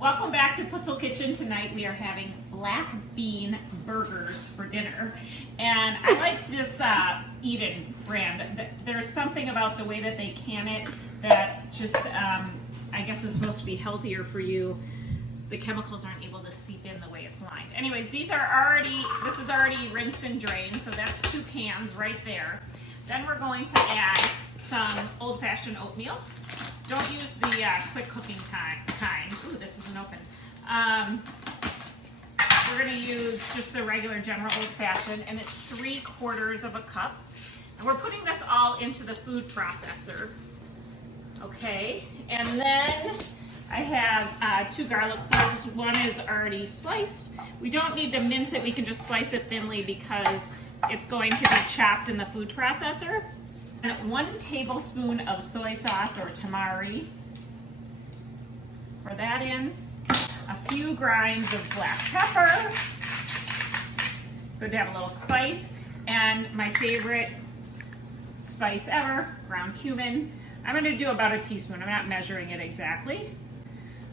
Welcome back to Putzel Kitchen. Tonight we are having black bean burgers for dinner. And I like this Eden brand. There's something about the way that they can it that just, I guess is supposed to be healthier for you. The chemicals aren't able to seep in the way it's lined. Anyways, this is already rinsed and drained, so that's 2 cans right there. Then we're going to add some old-fashioned oatmeal. Don't use the quick cooking kind. Ooh, this isn't open. We're gonna use just the regular general old-fashioned, and it's 3/4 of a cup. And we're putting this all into the food processor. Okay, and then I have 2 garlic cloves. One is already sliced. We don't need to mince it, we can just slice it thinly because it's going to be chopped in the food processor. And 1 tablespoon of soy sauce or tamari. Pour that in. A few grinds of black pepper. Good to have a little spice. And my favorite spice ever, ground cumin. I'm going to do about a teaspoon. I'm not measuring it exactly.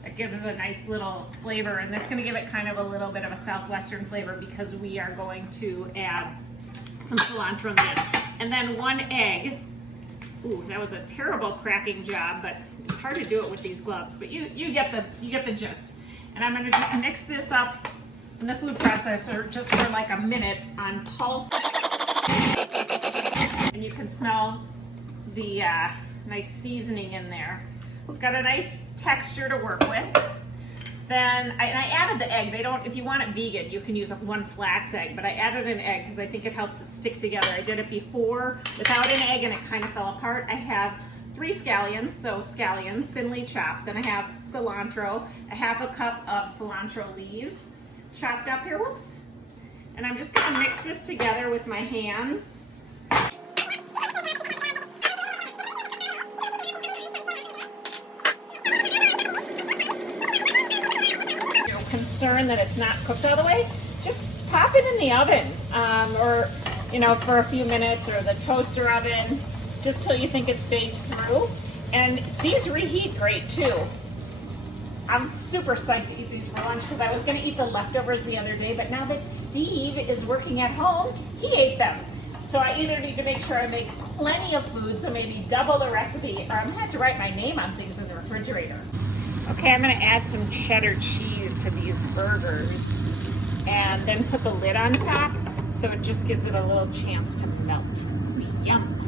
That gives it a nice little flavor, and that's going to give it kind of a little bit of a southwestern flavor because we are going to add some cilantro in there. And then 1 egg. Ooh, that was a terrible cracking job, but it's hard to do it with these gloves. But you get the gist. And I'm going to just mix this up in the food processor just for like a minute on pulse. And you can smell the nice seasoning in there. It's got a nice texture to work with. Then I added the egg. If you want it vegan, you can use 1 flax egg, but I added an egg because I think it helps it stick together. I did it before without an egg and it kind of fell apart. I have 3 scallions, so scallions thinly chopped. Then I have cilantro, a 1/2 cup of cilantro leaves chopped up here, whoops. And I'm just gonna mix this together with my hands. Concerned that it's not cooked all the way, just pop it in the oven or for a few minutes, or the toaster oven, just till you think it's baked through. And these reheat great too. I'm super psyched to eat these for lunch because I was going to eat the leftovers the other day, but now that Steve is working at home, he ate them. So I either need to make sure I make plenty of food, so maybe double the recipe, or I'm going to have to write my name on things in the refrigerator. Okay, I'm going to add some cheddar cheese to these burgers and then put the lid on top so it just gives it a little chance to melt. Yum.